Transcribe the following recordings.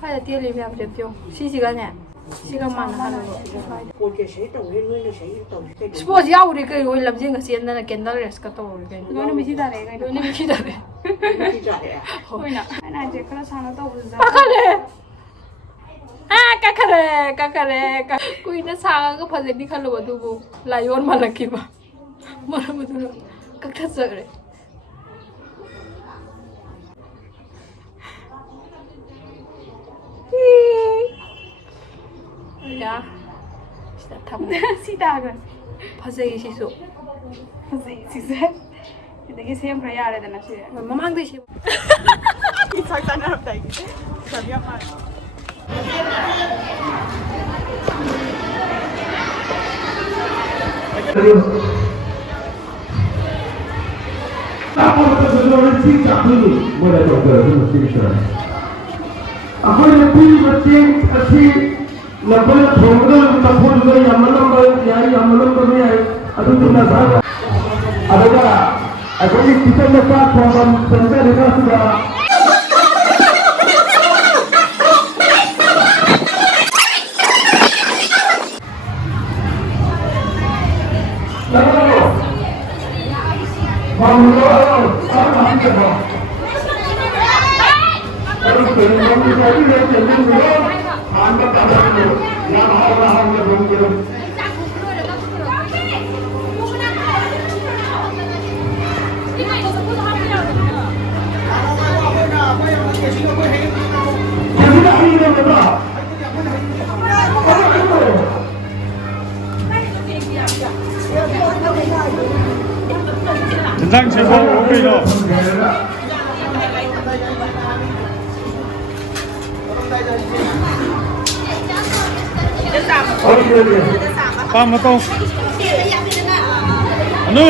快点里面不就丢？洗几个呢？洗个满了还能我这谁都会弄的谁都是这个。스포츠 야우리 그 오일 남진 거 시엔나는 겐달레스 같다 우리 그. 너는 미치다래. 너는 미치다래. 미치다래. 보이나? 나 이제 그런 사람 또 보자. 까카레. 아 까카레 까카레. कुइना सागा फजेनी खालो बदुबो लायोन मालकिबा. मरमदुलो 까카서래. 야, 진짜 탐. 시다가. 파세기 시소. 파세기 시소. 되게 세ම් 그래야 알아야 되나 시. 마망도 시. 이 작단을 합다 이게. 저기야 말. 앞으로부터 저는 진짜 뭐라도 그런 뜻이죠. 앞으로 필요한 것이 나보다 동그란 나보다 야만한 야이 야만한 거야. 아주 끝나서 아버가 아버지 기타를 딱 보면 전자를 가서가 전장 제보 오케이요. Pam to. Anu.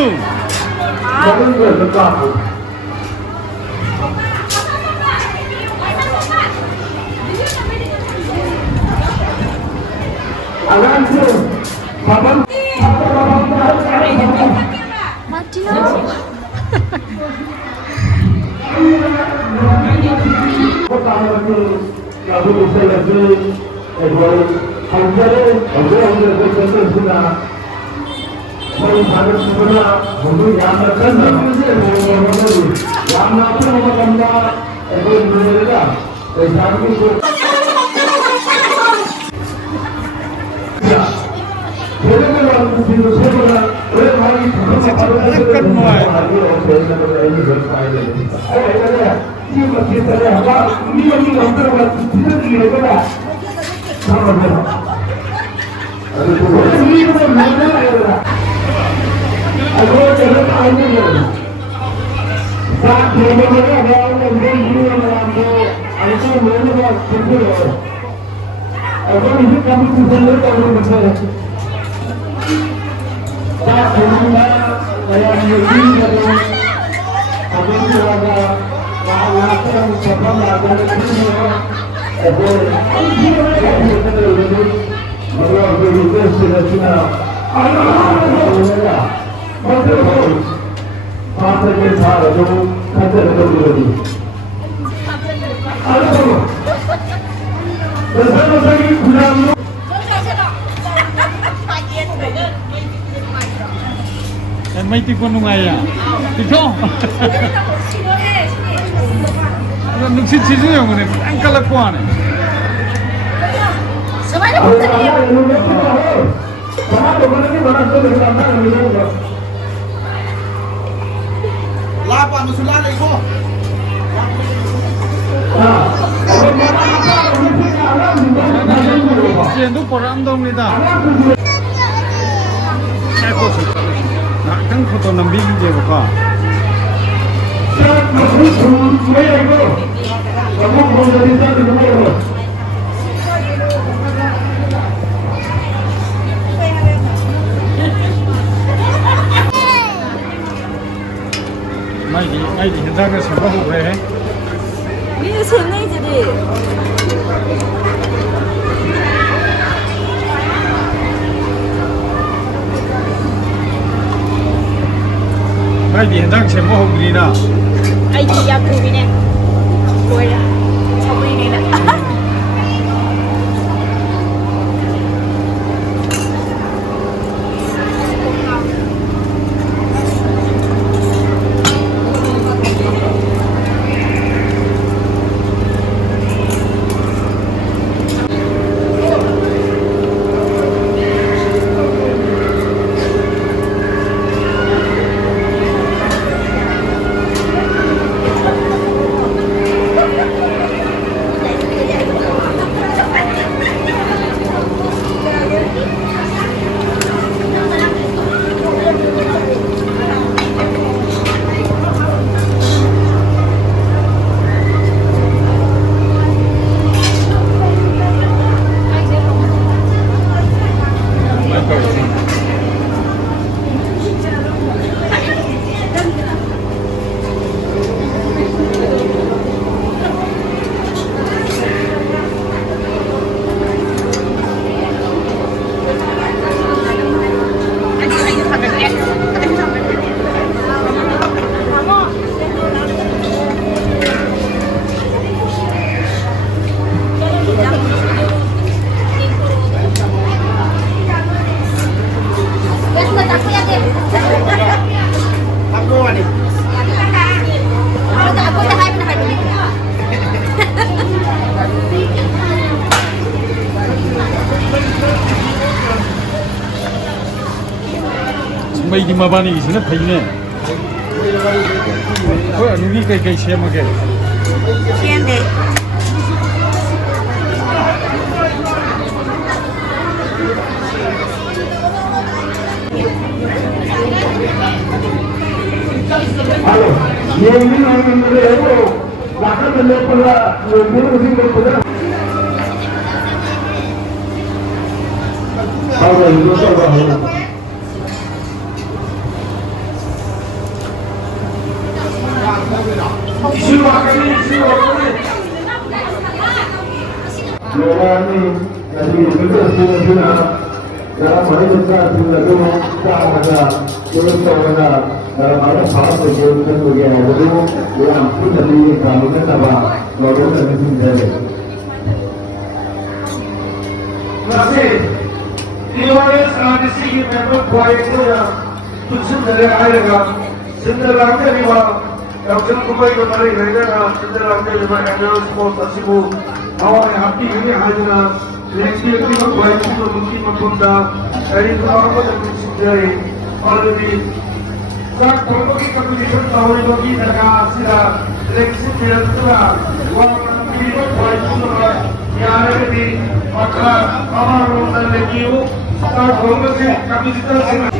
May tikon nung ay ito. Nagsisit yung ano, ang kalakuan eh. Sabay na punta niya. Lapa masulala iko. Siendo por andong니다. nakang foto ng video ko. May di 현장을 생각하고 해. 이게 생애들이 may di 현장 생각하고 그리나. Ay, di ya, pumine. Kuya. Lady Mabani is in a pain. Well, you can see him again. 先得。 Halo, yang ini itu bahkan menemukan lebih berkurang. Halo, itu apa? Silakan. Ini dari kita dalam hari besar sudah ada terus ada dalam ada salah satu yang baru yang kita lihat kami apa baru kami sendiri. Masih diwaris ada sih memang proyek itu कुछ नजर आएगा सिंधर लागते निवा डॉक्टर कुमार को मारे रहेगा सिंधर लागते निवा एनर्स को पसिबो हमारे हाथी में हाजना लेकिन ये तो कोई तो मुक्ति मकुंदा ऐसी तो आपको तो कुछ जाए और भी CHAK THONGBI COMPETITIOन tahun ini negara sila eleksi direktura wang ini koy semua yang ada di maka kamar rumah legiu CHAK THONGBI COMPETITION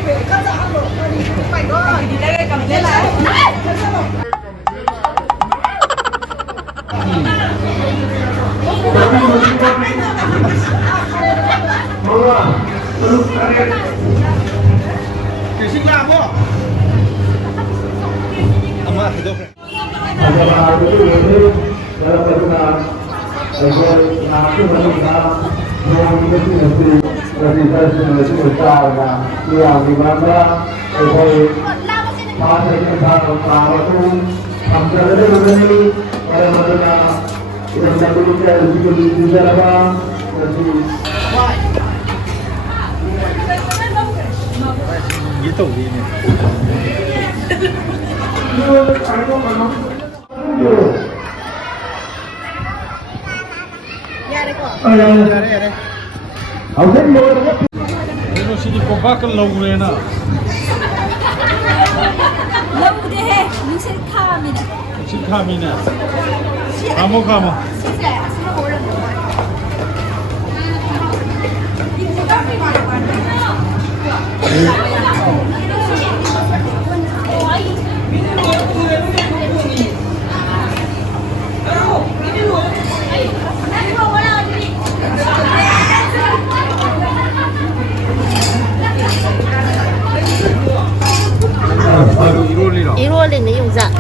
yang dimana pada kita itu sampai ini pada mana kita mendapatkan di dalam gitu ini. Ini sini kobakal lawrena. Lawde hai, nisir khamina. Khamina. Kamu kamu.150的用上。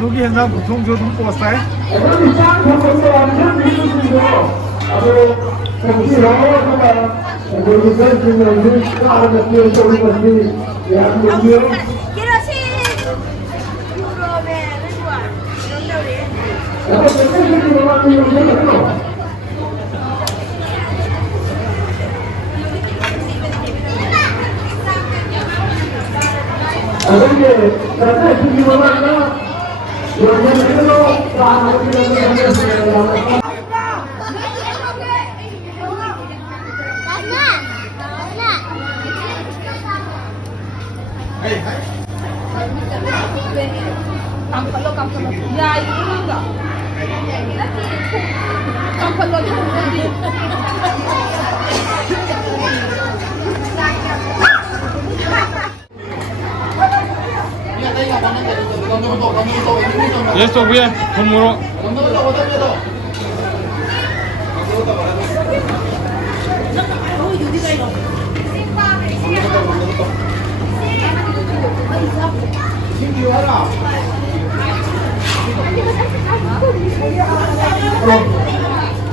누기 현상 보통 저 돈 뽑았어요? Ya, itu enggak. Kalau Yes, so we are tomorrow.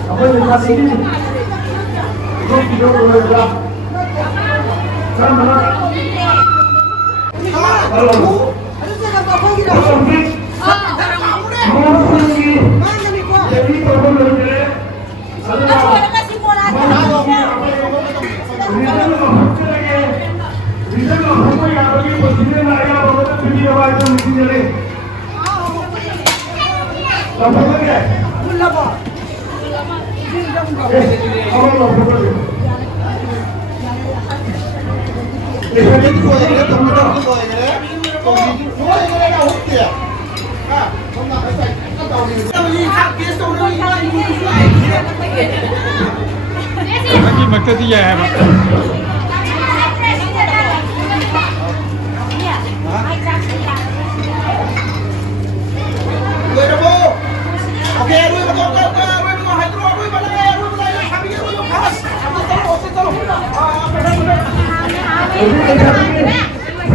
apa yang kasih ini Lagi makan dia apa?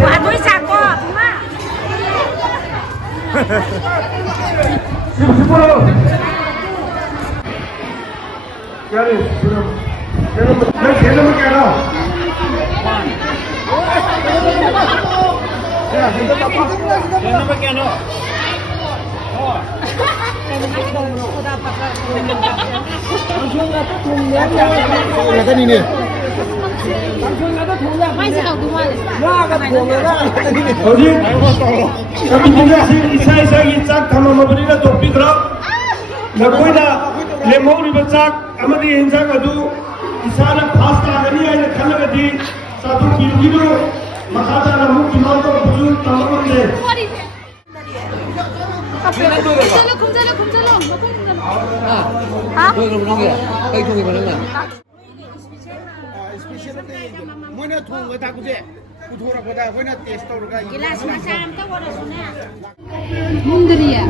Aduh, sako, cuma. 어디? kami juga isa-isa isak kama mabulina topi kram. Nakoida lemong ribachak amadi hinjang adu isana fast lagani aina khalagadi satu kilo makata namu kimauto bujul tamonde. 뭐냐 통거 다 그제 구토라보다 뭐냐 테스트로가 Mundriya.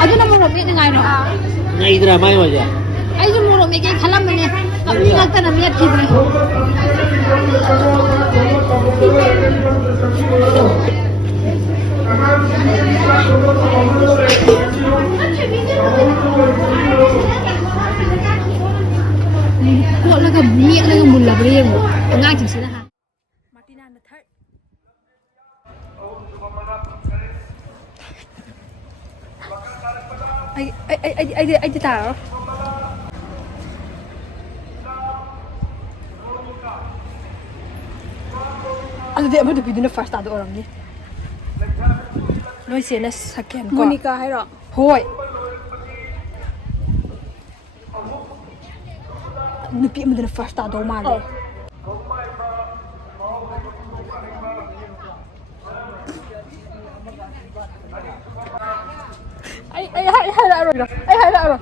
Adu na muro me ngai no. Ngai idra mai wa ja. Ai ju muro me ke khalam ne. Apni ngakta na me thi bre. Ko la ka mi la ka mulla bre mo. Ngai chi sina ha. Martina na third. Ai đi tao. Aduh apa tu piduna first ada orang ni. Noi sih nas second. Monica hai ro. Hoi. Nupi piduna first ada mal. Ai hai la ro. Ai hai la ro.